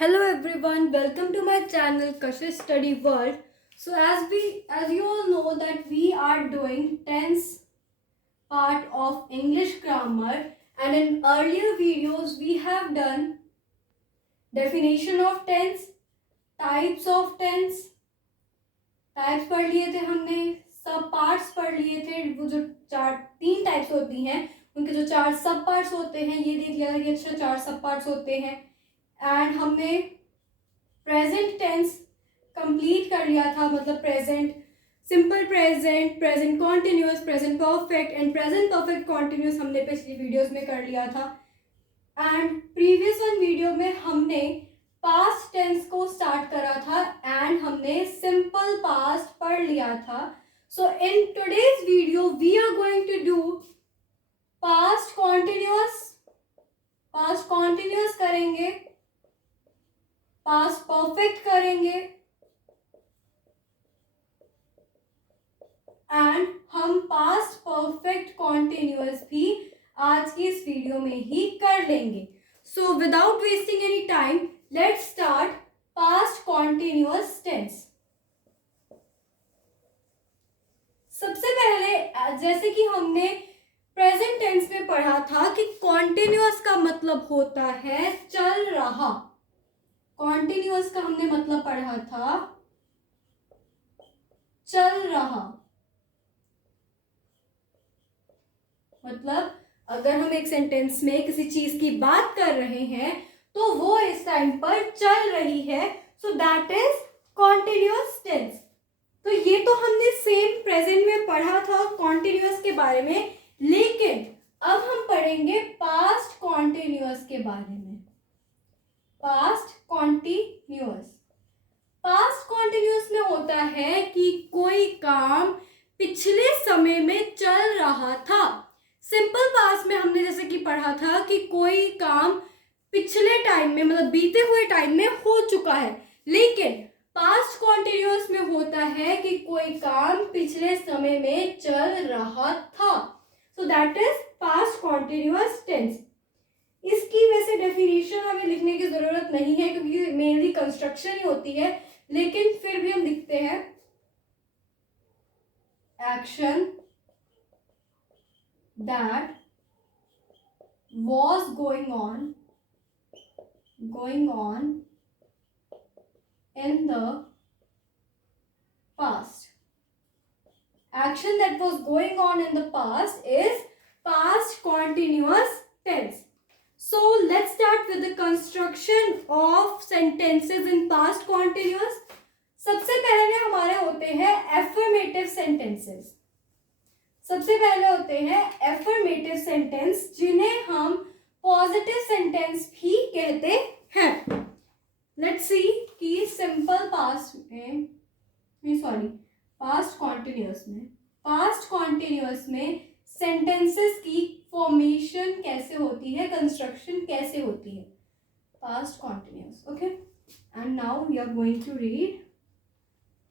Hello everyone, welcome to my channel Kashish Study World. So as you all know that we are doing tense part of English grammar, and in earlier videos we have done definition of tense, types of tense, types पढ़ लिए थे हमने, सब parts पढ़ लिए थे, वो जो तीन टाइप्स होती हैं उनके जो चार सब पार्ट्स होते हैं ये देख लिया था कि अच्छा चार सब पार्ट्स होते हैं। एंड हमने प्रेजेंट टेंस कंप्लीट कर लिया था, मतलब present simple present, present continuous, present perfect and present perfect continuous हमने पिछली वीडियोस में कर लिया था। एंड प्रीवियस वन वीडियो में हमने पास्ट टेंस को स्टार्ट करा था एंड हमने सिंपल पास्ट पढ़ लिया था। So in today's video we are going to do past continuous करेंगे, पास्ट परफेक्ट करेंगे एंड हम पास्ट परफेक्ट कॉन्टिन्यूस भी आज की इस वीडियो में ही कर लेंगे। So without wasting any time let's start past continuous tense. सबसे पहले जैसे कि हमने प्रेजेंट टेंस में पढ़ा था कि कॉन्टिन्यूस का मतलब होता है चल रहा। कॉन्टिन्यूस का हमने मतलब पढ़ा था चल रहा, मतलब अगर हम एक सेंटेंस में किसी चीज की बात कर रहे हैं तो वो इस टाइम पर चल रही है, so that is continuous tense. तो ये तो हमने सेम प्रेजेंट में पढ़ा था कॉन्टिन्यूस के बारे में, लेकिन अब हम पढ़ेंगे पास्ट कॉन्टिन्यूस के बारे में। पास्ट कॉन्टिन्यूस में होता है कि कोई काम पिछले समय में चल रहा था। सिंपल पास्ट में हमने जैसे कि पढ़ा था कि कोई काम पिछले टाइम में, मतलब बीते हुए टाइम में हो चुका है, लेकिन पास्ट कॉन्टिन्यूस में होता है कि कोई काम पिछले समय में चल रहा था। So that is past continuous tense. इसकी वैसे डेफिनेशन हमें लिखने की जरूरत नहीं है क्योंकि मेनली कंस्ट्रक्शन ही होती है, लेकिन फिर भी हम लिखते हैं action that was going on in the past. Action that was going on in the past is past continuous tense. So let's start with the construction of sentences in past continuous. सबसे पहले हमारे होते हैं affirmative sentences। सबसे पहले होते हैं affirmative sentence, जिन्हें हम पॉजिटिव सेंटेंस भी कहते हैं। लेट्स सी कि सिंपल पास्ट कॉन्टिन्यूस में सेंटेंसेस की फॉर्मेशन कैसे होती है, कंस्ट्रक्शन कैसे होती है। Past continuous, okay. And now we are going to read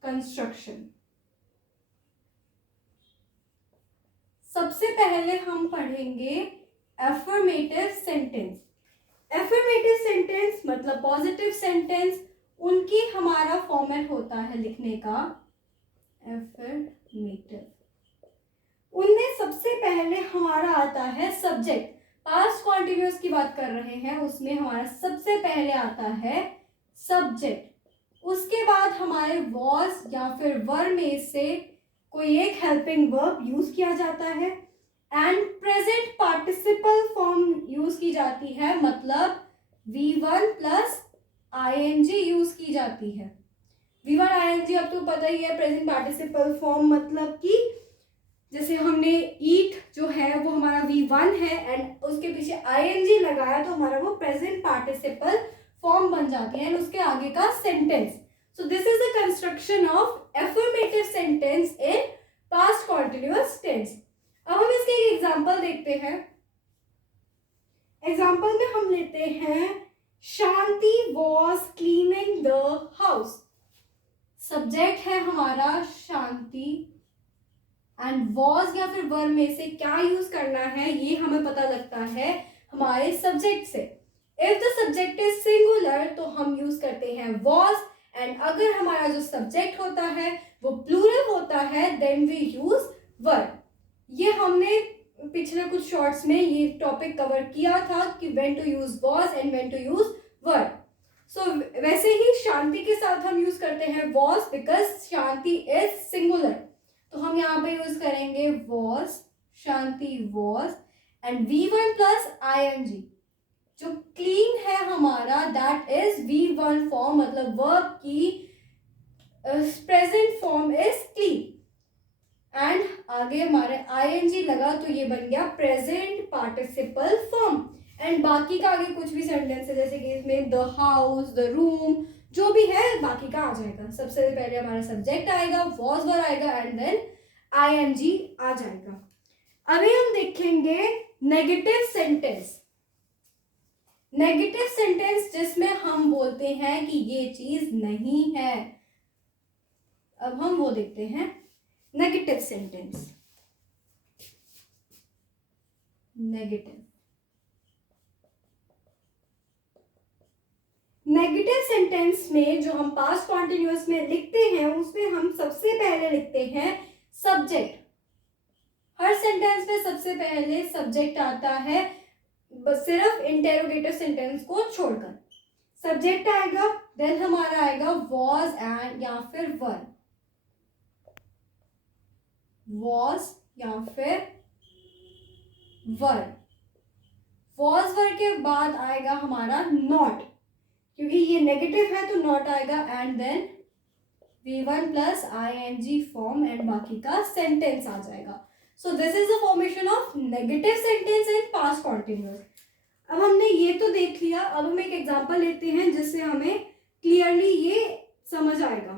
construction. सबसे पहले हम पढ़ेंगे एफर्मेटिव सेंटेंस। एफर्मेटिव सेंटेंस मतलब पॉजिटिव सेंटेंस, उनकी हमारा फॉर्मेट होता है लिखने का एफर्मेटिव। उनमें सबसे पहले हमारा आता है सब्जेक्ट। पास्ट कॉन्टिन्यूस की बात कर रहे हैं, उसमें हमारा सबसे पहले आता है सब्जेक्ट। उसके बाद हमारे वॉज या फिर वर में से कोई एक हेल्पिंग वर्ब यूज किया जाता है and present participle form use की जाती है, मतलब V1 प्लस ing यूज की जाती है। V1 ing अब तो पता ही है, प्रेजेंट पार्टिसिपल फॉर्म मतलब कि जैसे हमने ईट जो है वो हमारा V1 है एंड उसके पीछे ing लगाया तो हमारा वो प्रेजेंट पार्टिसिपल फॉर्म बन जाती है एंड उसके आगे का sentence. So this is the construction of affirmative sentence in past continuous tense. अब हम इसके एक एग्जाम्पल देखते हैं। एग्जाम्पल में हम लेते हैं शांति was cleaning the house. Subject है हमारा शांति एंड was या फिर verb में से क्या यूज करना है ये हमें पता लगता है हमारे सब्जेक्ट से। If the subject is singular तो हम यूज करते हैं was, एंड अगर हमारा जो सब्जेक्ट होता है वो प्लूरल होता है देन वी यूज वर। ये हमने पिछले कुछ शॉर्ट्स में ये टॉपिक कवर किया था कि when to use was and when to use were. So वैसे ही शांति के साथ हम यूज करते हैं was because Shanti is singular, तो हम यहाँ पे यूज करेंगे was, Shanti was, and V1 plus ing। जो क्लीन है हमारा दैट इज V1 फॉर्म, मतलब वर्ब की present form is clean, and आगे हमारे ing लगा तो ये बन गया प्रेजेंट पार्टिसिपल फॉर्म। एंड बाकी का आगे कुछ भी सेंटेंस है जैसे कि इसमें द हाउस, द रूम, जो भी है बाकी का आ जाएगा। सबसे पहले हमारा सब्जेक्ट आएगा, was वर आएगा, एंड देन ing आ जाएगा। अभी हम देखेंगे नेगेटिव सेंटेंस। नेगेटिव सेंटेंस जिसमें हम बोलते हैं कि ये चीज नहीं है। अब हम वो देखते हैं नेगेटिव सेंटेंस। नेगेटिव सेंटेंस में जो हम पास्ट कॉन्टिन्यूअस में लिखते हैं उसमें हम सबसे पहले लिखते हैं सब्जेक्ट। हर सेंटेंस में सबसे पहले सब्जेक्ट आता है, सिर्फ इंटेरोगेटिव सेंटेंस को छोड़कर। सब्जेक्ट आएगा, देन हमारा आएगा was एंड या फिर वर, was या फिर वर। was वर के बाद आएगा हमारा not, क्योंकि ये नेगेटिव है तो नॉट आएगा, and then V1 plus ing form, and बाकी का सेंटेंस आ जाएगा। So this is the formation of negative sentence in past continuous. अब हमने ये तो देख लिया, अब हम एक एग्जांपल लेते हैं जिससे हमें क्लियरली ये समझ आएगा।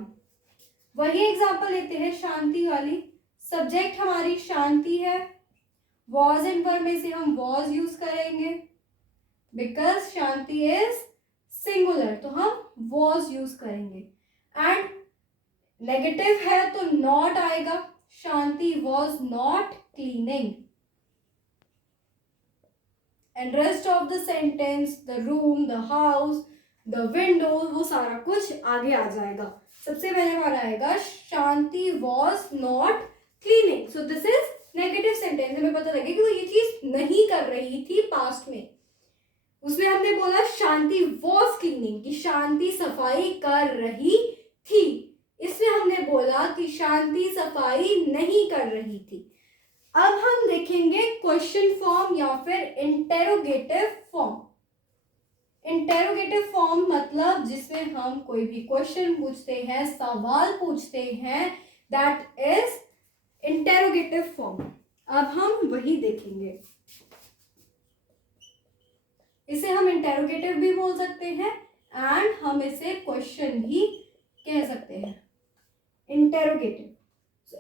वही एग्जांपल लेते हैं शांति वाली। सब्जेक्ट हमारी शांति है, was एंड वर में से हम was यूज करेंगे बिकॉज शांति इज सिंगुलर, तो हम was यूज करेंगे। एंड नेगेटिव है तो not आएगा, शांति was not cleaning, and rest of the sentence, the room, the house, the window, वो सारा कुछ आगे आ जाएगा। सबसे पहले हमारा आएगा शांति was not cleaning, so this is negative sentence. हमें पता लगे कि वो ये चीज नहीं कर रही थी पास्ट में। उसमें हमने बोला शांति was cleaning, कि शांति सफाई कर रही थी। इसमें हमने बोला कि शांति सफाई नहीं कर रही थी। अब हम देखेंगे क्वेश्चन फॉर्म या फिर इंटेरोगेटिव फॉर्म। इंटेरोगेटिव फॉर्म मतलब जिसमें हम कोई भी क्वेश्चन पूछते हैं, सवाल पूछते हैं, दैट इज इंटेरोगेटिव फॉर्म। अब हम वही देखेंगे। इसे हम इंटेरोगेटिव भी बोल सकते हैं एंड हम इसे क्वेश्चन भी कह सकते हैं। इंटेरोगेटिव,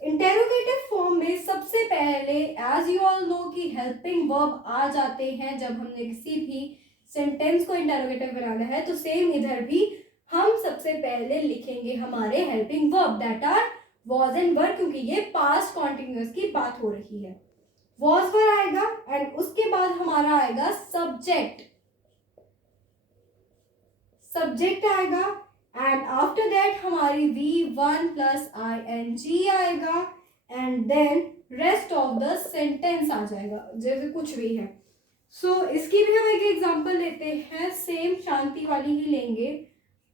इंटेरोगेटिव फॉर्म में सबसे पहले एज यू ऑल नो कि हेल्पिंग वर्ब आ जाते हैं जब हमने किसी भी सेंटेंस को इंटेरोगेटिव बनाना है। तो सेम इधर भी हम सबसे पहले लिखेंगे हमारे helping verb that are was and were, क्योंकि ये पास्ट कॉन्टिन्यूअस की बात हो रही है। was वर आएगा एंड उसके बाद हमारा आएगा सब्जेक्ट। सब्जेक्ट आएगा एंड आफ्टर दैट हमारी V1 प्लस ing आएगा and then rest of the sentence आ जाएगा जैसे कुछ भी है। सो इसकी भी हम एक एग्जांपल लेते हैं, सेम शांति वाली ही लेंगे।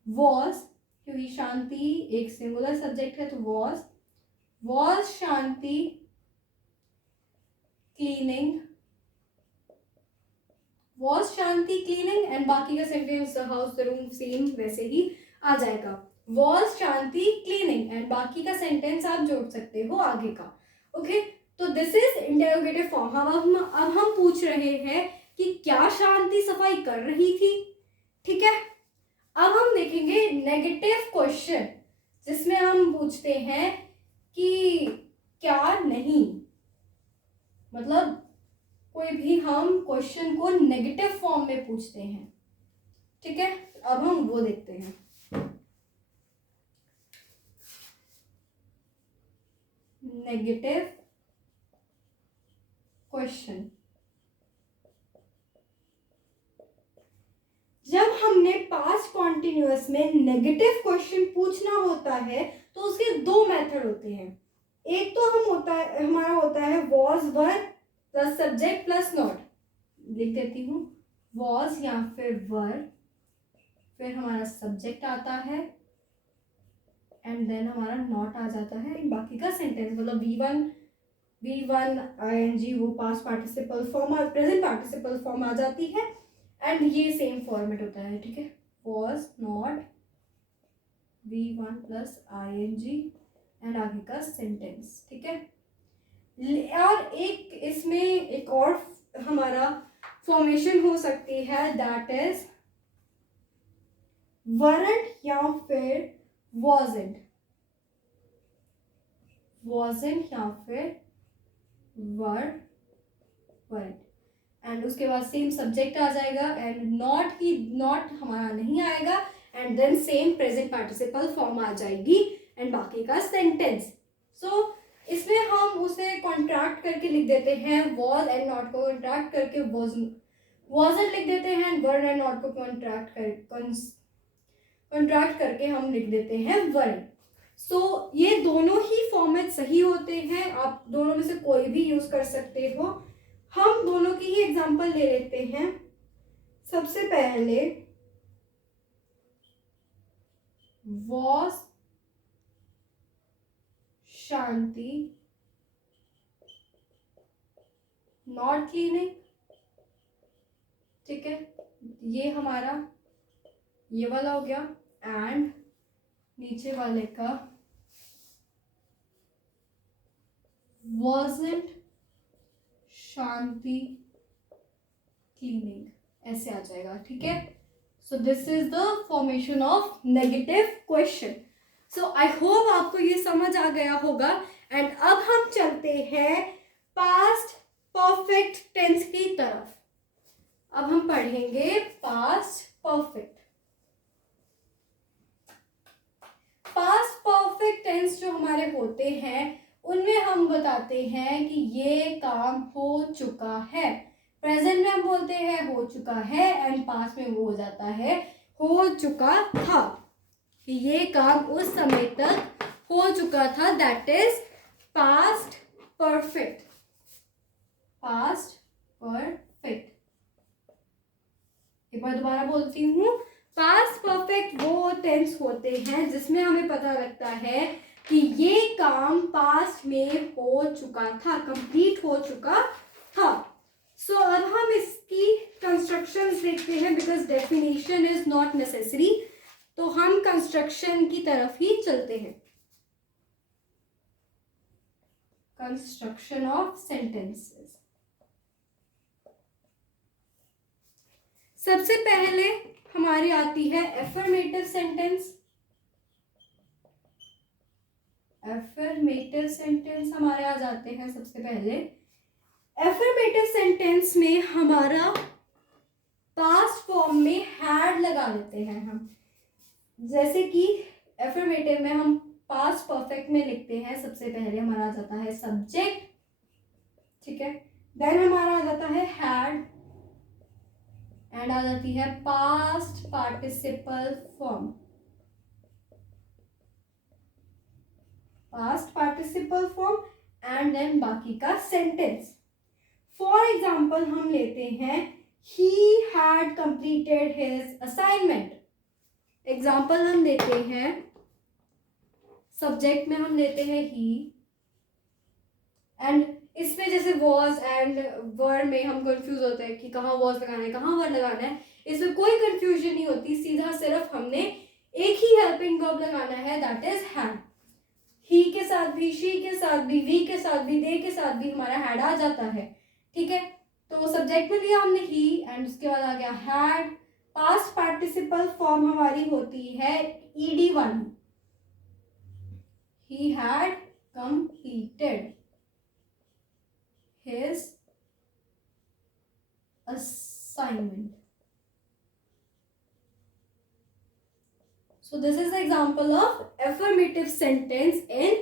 was, क्योंकि शांति एक सिंगुलर सब्जेक्ट है तो was Shanti cleaning, was Shanti cleaning and बाकी का sentence the house, the room same वैसे ही आ जाएगा। was शांति क्लीनिंग एंड बाकी का सेंटेंस आप जोड़ सकते हो आगे का। ओके, तो दिस इज इंटेरोगेटिव फॉर्म। अब हम पूछ रहे हैं कि क्या शांति सफाई कर रही थी। ठीक है, अब हम देखेंगे नेगेटिव क्वेश्चन जिसमें हम पूछते हैं कि क्या नहीं, मतलब कोई भी हम क्वेश्चन को नेगेटिव फॉर्म में पूछते हैं। ठीक है, अब हम वो देखते हैं। नेगेटिव क्वेश्चन, जब हमने पास्ट कॉन्टिन्यूअस सिलेबस में नेगेटिव क्वेश्चन पूछना होता है तो उसके दो मेथड होते हैं। एक तो हमारा होता है was were plus subject plus not, लिख देती हूँ वॉज या फिर वर, फिर हमारा सब्जेक्ट आता है एंड देन हमारा नॉट आ जाता है, बाकी का सेंटेंस मतलब V1 ing वो पास्ट पार्टिसिपल फॉर्म और प्रेजेंट पार्टिसिपल फॉर्म आ जाती है एंड ये सेम फॉर्मेट होता है, ठीक है, was not V1 plus ing and आगे का सेंटेंस, ठीक है। और एक इसमें एक और हमारा फॉर्मेशन हो सकती है दैट इज वरंट या फिर wasn't या फिर weren't एंड उसके बाद सेम सब्जेक्ट आ जाएगा एंड नॉट हमारा नहीं आएगा and then same present participle form आ जाएगी एंड बाकी का सेंटेंस। सो इसमें हम उसे कॉन्ट्रैक्ट करके लिख देते हैं, was एंड नॉट को कॉन्ट्रैक्ट करके wasn't लिख देते हैं एंड were एंड नॉट को कॉन्ट्रैक्ट करके हम लिख देते हैं weren't। सो ये दोनों ही फॉर्मेट सही होते हैं, आप दोनों में से कोई भी यूज कर सकते हो। हम दोनों की ही एग्जांपल ले लेते हैं। सबसे पहले was शांति नॉट क्लीनिंग, ठीक है, ये हमारा ये वाला हो गया एंड नीचे वाले का wasn't शांति क्लीनिंग, ऐसे आ जाएगा, ठीक है। सो this is the formation of negative question. So I hope आपको ये समझ आ गया होगा एंड अब हम चलते हैं पास्ट परफेक्ट टेंस की तरफ। अब हम पढ़ेंगे past perfect. Past perfect tense जो हमारे होते हैं उनमें हम बताते हैं कि ये काम हो चुका है। प्रेजेंट में हम बोलते हैं हो चुका है एंड पास्ट में वो हो जाता है हो चुका था, कि ये काम उस समय तक हो चुका था, that is past perfect. Past perfect, एक बार दोबारा बोलती हूँ, पास्ट परफेक्ट वो टेंस होते हैं जिसमें हमें पता लगता है कि ये काम पास्ट में हो चुका था, कंप्लीट हो चुका था। सो अब हम इसकी कंस्ट्रक्शंस देखते हैं because definition is not necessary, तो हम कंस्ट्रक्शन की तरफ ही चलते हैं। Construction of sentences. सबसे पहले हमारी आती है एफर्मेटिव सेंटेंस। एफर्मेटिव सेंटेंस हमारे आ जाते हैं सबसे पहले। एफर्मेटिव सेंटेंस में हमारा पास्ट फॉर्म में हैड लगा देते हैं हम, जैसे कि एफर्मेटिव में हम पास्ट परफेक्ट में लिखते हैं, सबसे पहले हमारा आ जाता है सब्जेक्ट, ठीक है, देन हमारा आ जाता है हैड एंड आ जाती है past participle form. Past participle form and then बाकी का सेंटेंस। फॉर एग्जाम्पल हम लेते हैं he had completed his assignment। Example हम लेते हैं, सब्जेक्ट में हम लेते हैं he एंड इसमें जैसे was एंड were में हम कंफ्यूज होते हैं कि कहाँ was लगाना है कहाँ were लगाना है, इसमें कोई कंफ्यूजन नहीं होती, सीधा सिर्फ हमने एक ही हेल्पिंग वर्ब लगाना है, दैट इज had। ही के साथ भी, शी के साथ भी, वी के साथ भी, दे के साथ भी हमारा हैड आ जाता है, ठीक है। तो सब्जेक्ट में लिया हमने ही एंड उसके बाद आ गया हैड। पास्ट पार्टिसिपल फॉर्म हमारी होती है ed1, he had completed his assignment. So this is the example of affirmative sentence in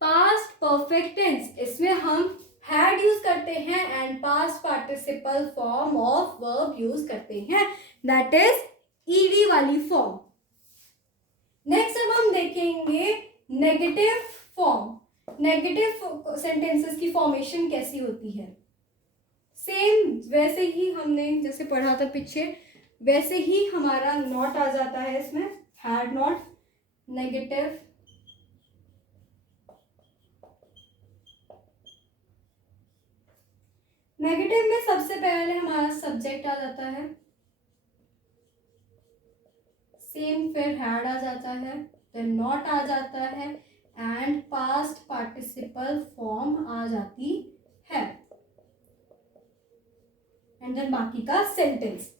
past perfect tense। इसमें हम had use करते हैं and past participle form of verb use करते हैं, that is ed वाली form। देखेंगे negative form. Negative sentences की formation कैसी होती है। सेम वैसे ही हमने जैसे पढ़ा था पीछे, वैसे ही हमारा नॉट आ जाता है इसमें, हैड नॉट, नेगेटिव नेगेटिव में सबसे पहले हमारा सब्जेक्ट आ जाता है, सेम फिर हैड आ जाता है, देन नॉट आ जाता है एंड पास्ट पार्टिसिपल फॉर्म आ जाती है एंड देन बाकी का सेंटेंस।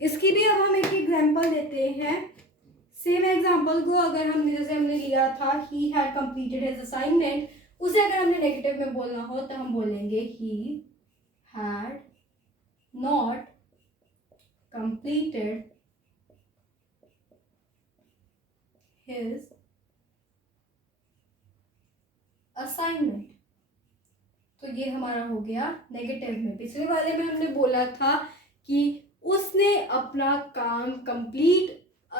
इसकी भी अब हम एक एग्जांपल देते हैं। सेम एग्जांपल को अगर हमने जैसे हमने लिया था he had completed his assignment, उसे अगर हमने नेगेटिव में बोलना हो तो हम बोलेंगे he had not completed his assignment. तो ये हमारा हो गया नेगेटिव में। पिछले वाले में हमने बोला था कि उसने अपना काम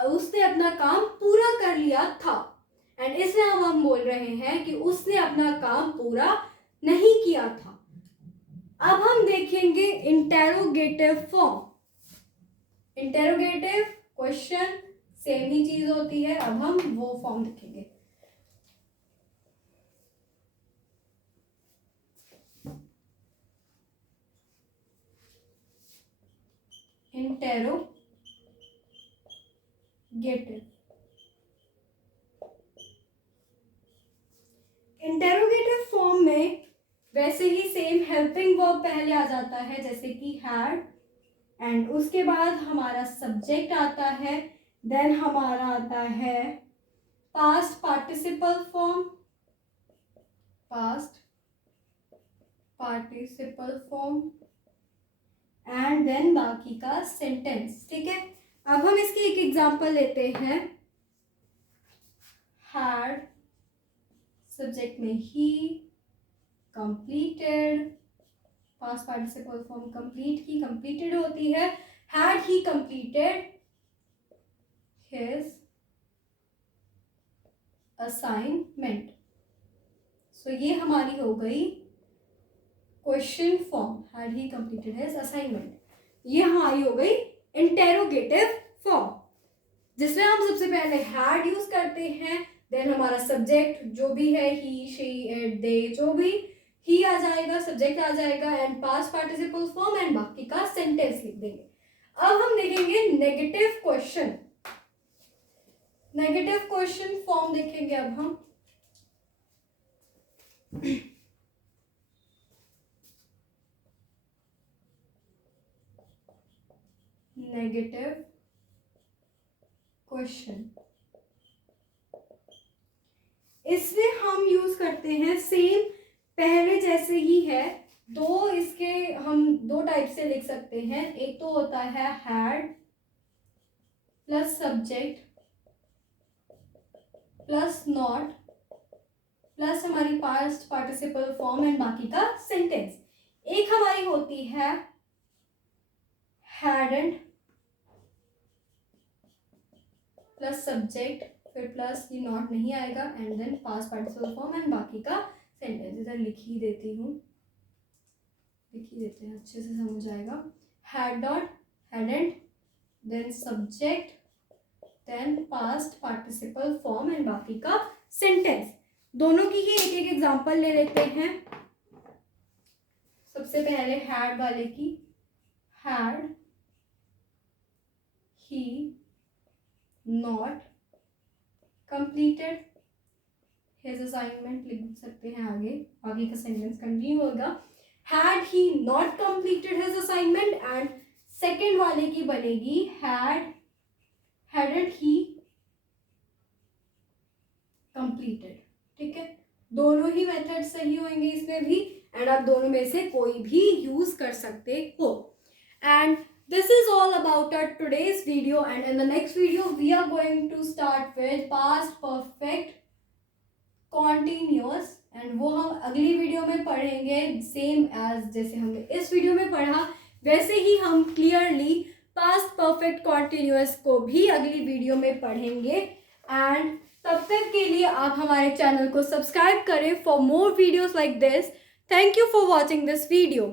उसने अपना काम पूरा कर लिया था, एंड इसमें अब हम बोल रहे हैं कि उसने अपना काम पूरा नहीं किया था। अब हम देखेंगे interrogative form. Interrogative question same ही चीज होती है, अब हम वो फॉर्म देखेंगे। इंटेरोगेटिव इंटेरोगेटिव फॉर्म में वैसे ही सेम हेल्पिंग वर्ब पहले आ जाता है, जैसे कि हैड, एंड उसके बाद हमारा सब्जेक्ट आता है, देन हमारा आता है past participle form, past participle form and then बाकी का सेंटेंस। ठीक है, अब हम इसकी एक एग्जांपल लेते हैं। हैड, सब्जेक्ट में ही, completed, past participle form complete की कंप्लीटेड होती है, had he completed his assignment. So ये हमारी हो गई question form, had he completed his assignment. ये हमारी हो गई इंटेरोगेटिव फॉर्म, जिसमें हम सबसे पहले हैड यूज करते हैं, देन हमारा सब्जेक्ट जो भी है ही, शी, इट, दे, जो भी, ही आ जाएगा, सब्जेक्ट आ जाएगा and past participle form and बाकी का सेंटेंस लिख देंगे। अब हम देखेंगे negative question. Negative question form देखेंगे अब हम। नेगेटिव क्वेश्चन, इसमें हम यूज करते हैं सेम पहले जैसे ही है। दो इसके हम दो टाइप से लिख सकते हैं। एक तो होता है had plus subject plus not plus हमारी पास्ट पार्टिसिपल फॉर्म एंड बाकी का सेंटेंस। एक हमारी होती है हैडंट प्लस सब्जेक्ट, फिर प्लस ये नॉट नहीं आएगा and then past participle form and बाकी का सेंटेंस। इधर लिख ही देती हूँ, लिख ही देते हैं, अच्छे से समझ आएगा। Had not, hadn't, then subject, then past participle form and बाकी का सेंटेंस। दोनों की ही एक एक एग्जांपल ले लेते हैं। सबसे पहले हैड वाले की, had he not completed his assignment, लिख सकते हैं आगे, आगे का सेंटेंस कंटिन्यू होगा। Had he not completed his assignment and second वाले की बनेगी हैडंट ही कंप्लीटेड। ठीक है, दोनों ही मेथड सही होंगे इसमें भी, एंड आप दोनों में से कोई भी यूज कर सकते हो। And this is all about our today's video, and in the next video we are going to start with past perfect continuous, and वो हम अगली वीडियो में पढ़ेंगे। सेम एज जैसे हमने इस वीडियो में पढ़ा वैसे ही हम क्लियरली पास्ट परफेक्ट कॉन्टिन्यूअस को भी अगली वीडियो में पढ़ेंगे। एंड तब तक के लिए आप हमारे चैनल को सब्सक्राइब करें for more videos like this. Thank you for watching this video.